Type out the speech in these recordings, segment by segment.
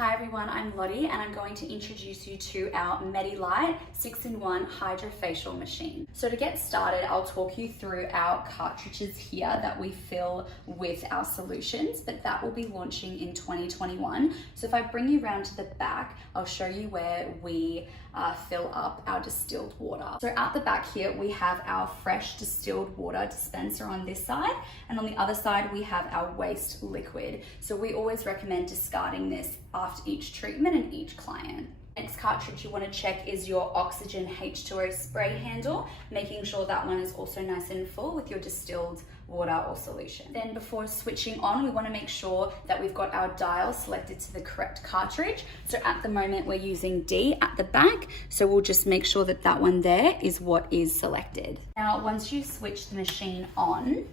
Hi everyone, I'm Lottie and I'm going to introduce you to our MediLite 6-in-1 Hydrofacial machine. So to get started, I'll talk you through our cartridges here that we fill with our solutions, but that will be launching in 2021. So if I bring you around to the back, I'll show you where we fill up our distilled water. So out the back here, we have our fresh distilled water dispenser on this side, and on the other side, we have our waste liquid. So we always recommend discarding this after each treatment and each client. Next cartridge you want to check is your oxygen H2O spray handle, making sure that one is also nice and full with your distilled water or solution. Then before switching on, we want to make sure that we've got our dial selected to the correct cartridge. So at the moment we're using D at the back, so we'll just make sure that that one there is what is selected. Now once you switch the machine on,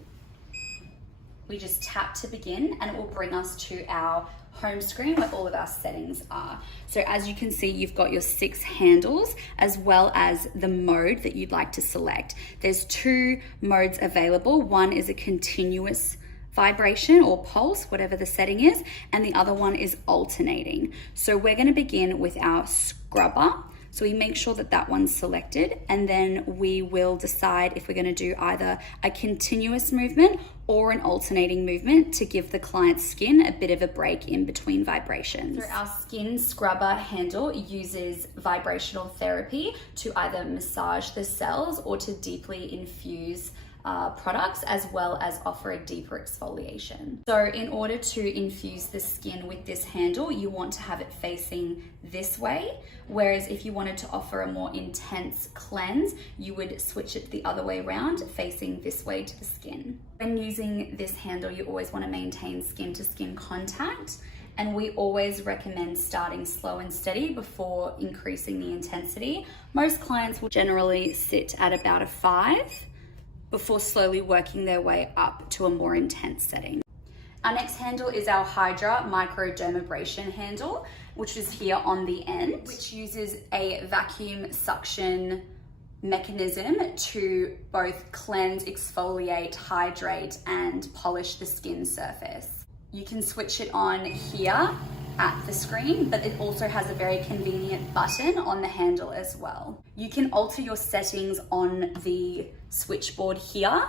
we just tap to begin and it will bring us to our home screen where all of our settings are. So as you can see, you've got your 6 handles as well as the mode that you'd like to select. There's 2 modes available. One is a continuous vibration or pulse, whatever the setting is, and the other one is alternating. So we're going to begin with our scrubber. So we make sure that that one's selected, and then we will decide if we're going to do either a continuous movement or an alternating movement to give the client's skin a bit of a break in between vibrations. So our skin scrubber handle uses vibrational therapy to either massage the cells or to deeply infuse products, as well as offer a deeper exfoliation. So in order to infuse the skin with this handle, you want to have it facing this way, whereas if you wanted to offer a more intense cleanse, you would switch it the other way around, facing this way to the skin. When using this handle, you always want to maintain skin to skin contact, and we always recommend starting slow and steady before increasing the intensity. Most clients will generally sit at about a 5 before slowly working their way up to a more intense setting. Our next handle is our Hydra Microdermabrasion handle, which is here on the end, which uses a vacuum suction mechanism to both cleanse, exfoliate, hydrate, and polish the skin surface. You can switch it on here at the screen, but it also has a very convenient button on the handle as well. You can alter your settings on the switchboard here,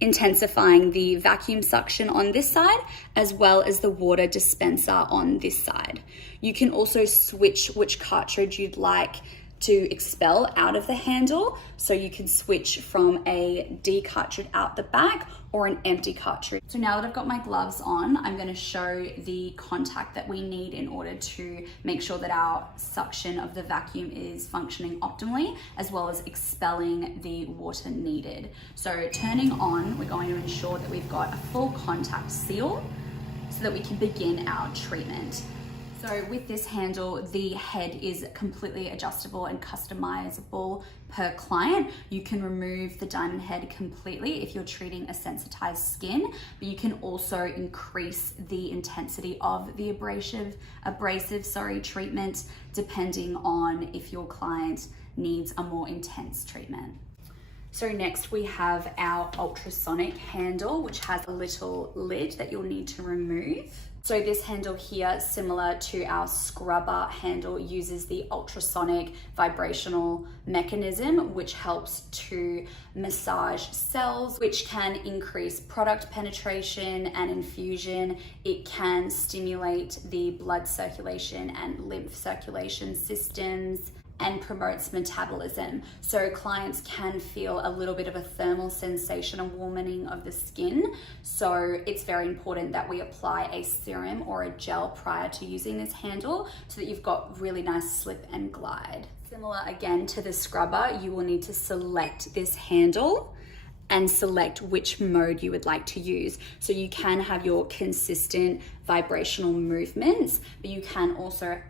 intensifying the vacuum suction on this side, as well as the water dispenser on this side. You can also switch which cartridge you'd like to expel out of the handle, so you can switch from a D cartridge out the back or an empty cartridge. So now that I've got my gloves on, I'm going to show the contact that we need in order to make sure that our suction of the vacuum is functioning optimally, as well as expelling the water needed. So turning on, we're going to ensure that we've got a full contact seal so that we can begin our treatment. So with this handle, the head is completely adjustable and customizable per client. You can remove the diamond head completely if you're treating a sensitized skin, but you can also increase the intensity of the abrasive treatment depending on if your client needs a more intense treatment. So next we have our ultrasonic handle, which has a little lid that you'll need to remove. So this handle here, similar to our scrubber handle, uses the ultrasonic vibrational mechanism, which helps to massage cells, which can increase product penetration and infusion. It can stimulate the blood circulation and lymph circulation systems, and promotes metabolism. So clients can feel a little bit of a thermal sensation, a warming of the skin. So it's very important that we apply a serum or a gel prior to using this handle so that you've got really nice slip and glide. Similar again to the scrubber, you will need to select this handle and select which mode you would like to use. So you can have your consistent vibrational movements, but you can also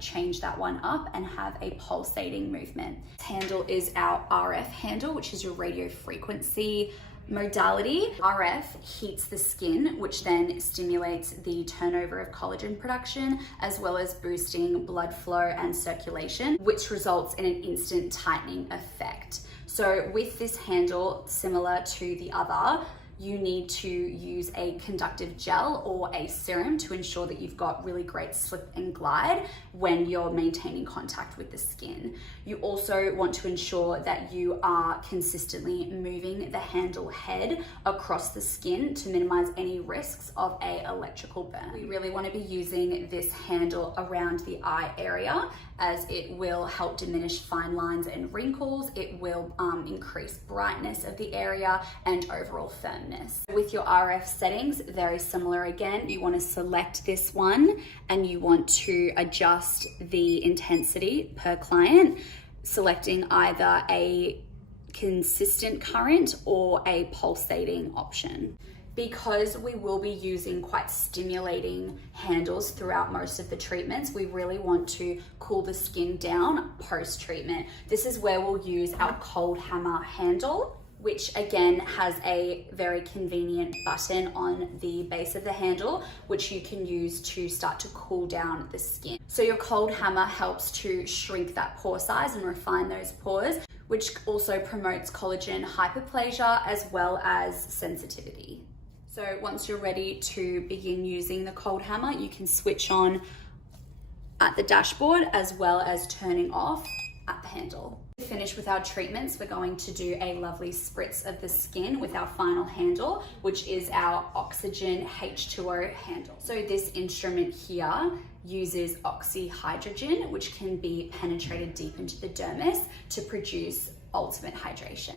change that one up and have a pulsating movement. This handle is our RF handle, which is your radio frequency modality. RF heats the skin, which then stimulates the turnover of collagen production, as well as boosting blood flow and circulation, which results in an instant tightening effect. So with this handle, similar to the other, you need to use a conductive gel or a serum to ensure that you've got really great slip and glide when you're maintaining contact with the skin. You also want to ensure that you are consistently moving the handle head across the skin to minimize any risks of an electrical burn. We really want to be using this handle around the eye area, as it will help diminish fine lines and wrinkles. It will increase brightness of the area and overall firmness. With your RF settings, very similar again. You want to select this one and you want to adjust the intensity per client, selecting either a consistent current or a pulsating option. Because we will be using quite stimulating handles throughout most of the treatments, we really want to cool the skin down post-treatment. This is where we'll use our cold hammer handle, which again has a very convenient button on the base of the handle, which you can use to start to cool down the skin. So your cold hammer helps to shrink that pore size and refine those pores, which also promotes collagen hyperplasia as well as sensitivity. So once you're ready to begin using the cold hammer, you can switch on at the dashboard as well as turning off at the handle. To finish with our treatments, we're going to do a lovely spritz of the skin with our final handle, which is our oxygen H2O handle. So this instrument here uses oxyhydrogen, which can be penetrated deep into the dermis to produce ultimate hydration.